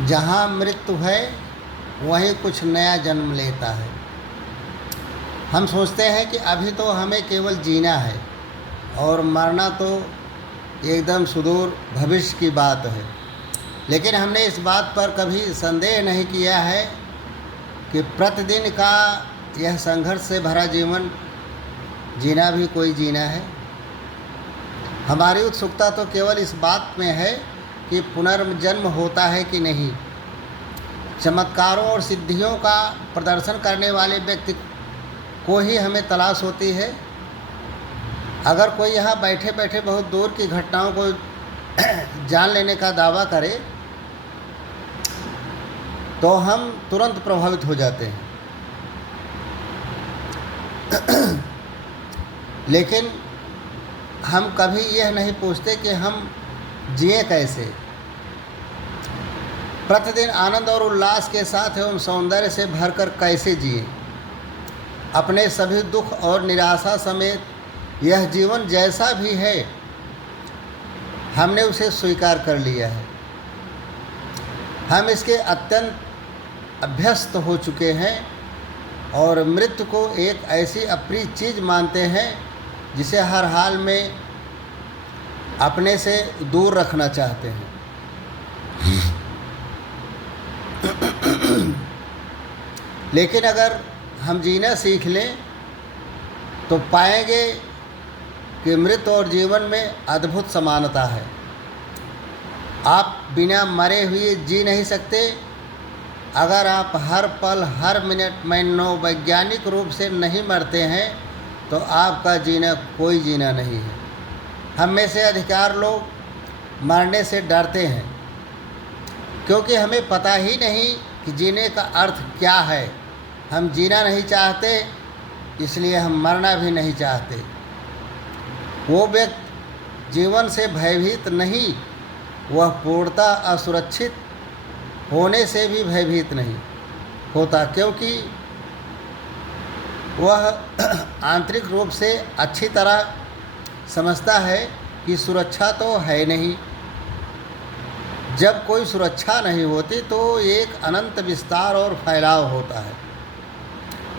जहाँ मृत्यु है वहीं कुछ नया जन्म लेता है। हम सोचते हैं कि अभी तो हमें केवल जीना है और मरना तो एकदम सुदूर भविष्य की बात है, लेकिन हमने इस बात पर कभी संदेह नहीं किया है कि प्रतिदिन का यह संघर्ष से भरा जीवन जीना भी कोई जीना है। हमारी उत्सुकता तो केवल इस बात में है कि पुनर्जन्म होता है कि नहीं। चमत्कारों और सिद्धियों का प्रदर्शन करने वाले व्यक्ति को ही हमें तलाश होती है। अगर कोई यहाँ बैठे बैठे बहुत दूर की घटनाओं को जान लेने का दावा करे तो हम तुरंत प्रभावित हो जाते हैं, लेकिन हम कभी यह नहीं पूछते कि हम जिए कैसे। प्रतिदिन आनंद और उल्लास के साथ एवं सौंदर्य से भरकर कैसे जिए। अपने सभी दुख और निराशा समेत यह जीवन जैसा भी है हमने उसे स्वीकार कर लिया है। हम इसके अत्यंत अभ्यस्त हो चुके हैं और मृत्यु को एक ऐसी अप्रिय चीज़ मानते हैं जिसे हर हाल में अपने से दूर रखना चाहते हैं। लेकिन अगर हम जीना सीख लें तो पाएंगे कि मृत्यु और जीवन में अद्भुत समानता है। आप बिना मरे हुए जी नहीं सकते। अगर आप हर पल हर मिनट मनोवैज्ञानिक रूप से नहीं मरते हैं तो आपका जीना कोई जीना नहीं है। हम में से अधिकांश लोग मरने से डरते हैं क्योंकि हमें पता ही नहीं कि जीने का अर्थ क्या है। हम जीना नहीं चाहते, इसलिए हम मरना भी नहीं चाहते। वो व्यक्ति जीवन से भयभीत नहीं, वह पूर्णतः असुरक्षित होने से भी भयभीत नहीं होता, क्योंकि वह आंतरिक रूप से अच्छी तरह समझता है कि सुरक्षा तो है नहीं। जब कोई सुरक्षा नहीं होती तो एक अनंत विस्तार और फैलाव होता है,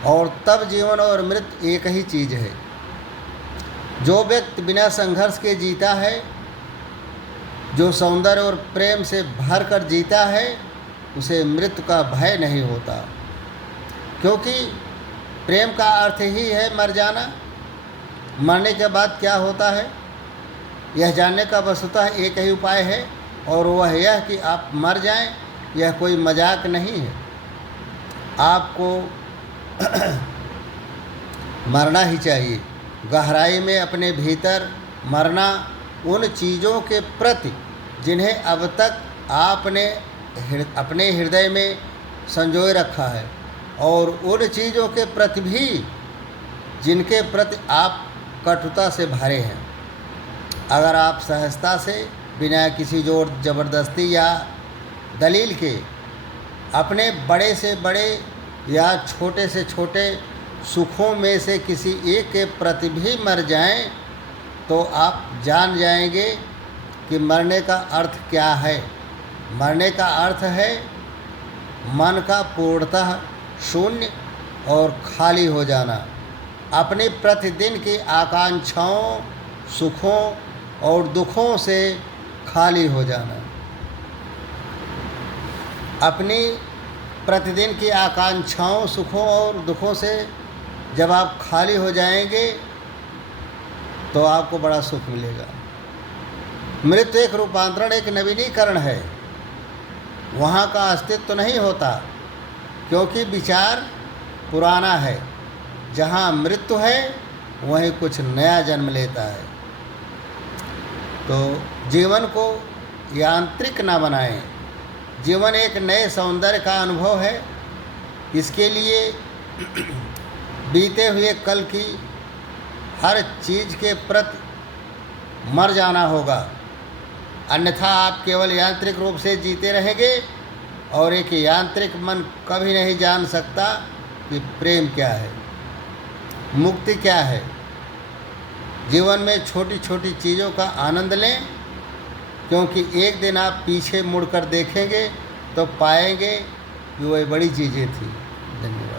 और तब जीवन और मृत्यु एक ही चीज़ है। जो व्यक्ति बिना संघर्ष के जीता है, जो सौंदर्य और प्रेम से भर कर जीता है, उसे मृत्यु का भय नहीं होता, क्योंकि प्रेम का अर्थ ही है मर जाना। मरने के बाद क्या होता है यह जानने का वस्तुतः एक ही उपाय है, और वह यह कि आप मर जाएं। यह कोई मजाक नहीं है। आपको मरना ही चाहिए। गहराई में अपने भीतर मरना उन चीज़ों के प्रति जिन्हें अब तक आपने अपने हृदय में संजोए रखा है, और उन चीज़ों के प्रति भी जिनके प्रति आप कटुता से भरे हैं। अगर आप सहजता से बिना किसी जोर जबरदस्ती या दलील के अपने बड़े से बड़े या छोटे से छोटे सुखों में से किसी एक के प्रति भी मर जाएं, तो आप जान जाएंगे कि मरने का अर्थ क्या है। मरने का अर्थ है मन का पूर्णतः शून्य और खाली हो जाना, अपनी प्रतिदिन की आकांक्षाओं, सुखों और दुखों से खाली हो जाना। अपनी प्रतिदिन की आकांक्षाओं, सुखों और दुखों से जब आप खाली हो जाएंगे तो आपको बड़ा सुख मिलेगा। मृत्यु एक रूपांतरण, एक नवीनीकरण है। वहाँ का अस्तित्व तो नहीं होता, क्योंकि विचार पुराना है। जहाँ मृत्यु है वहीं कुछ नया जन्म लेता है। तो जीवन को यांत्रिक ना बनाएं। जीवन एक नए सौंदर्य का अनुभव है। इसके लिए बीते हुए कल की हर चीज़ के प्रति मर जाना होगा, अन्यथा आप केवल यांत्रिक रूप से जीते रहेंगे, और एक यांत्रिक मन कभी नहीं जान सकता कि प्रेम क्या है, मुक्ति क्या है। जीवन में छोटी छोटी चीज़ों का आनंद लें, क्योंकि एक दिन आप पीछे मुड़कर देखेंगे तो पाएंगे कि वह बड़ी चीज़ें थी। धन्यवाद।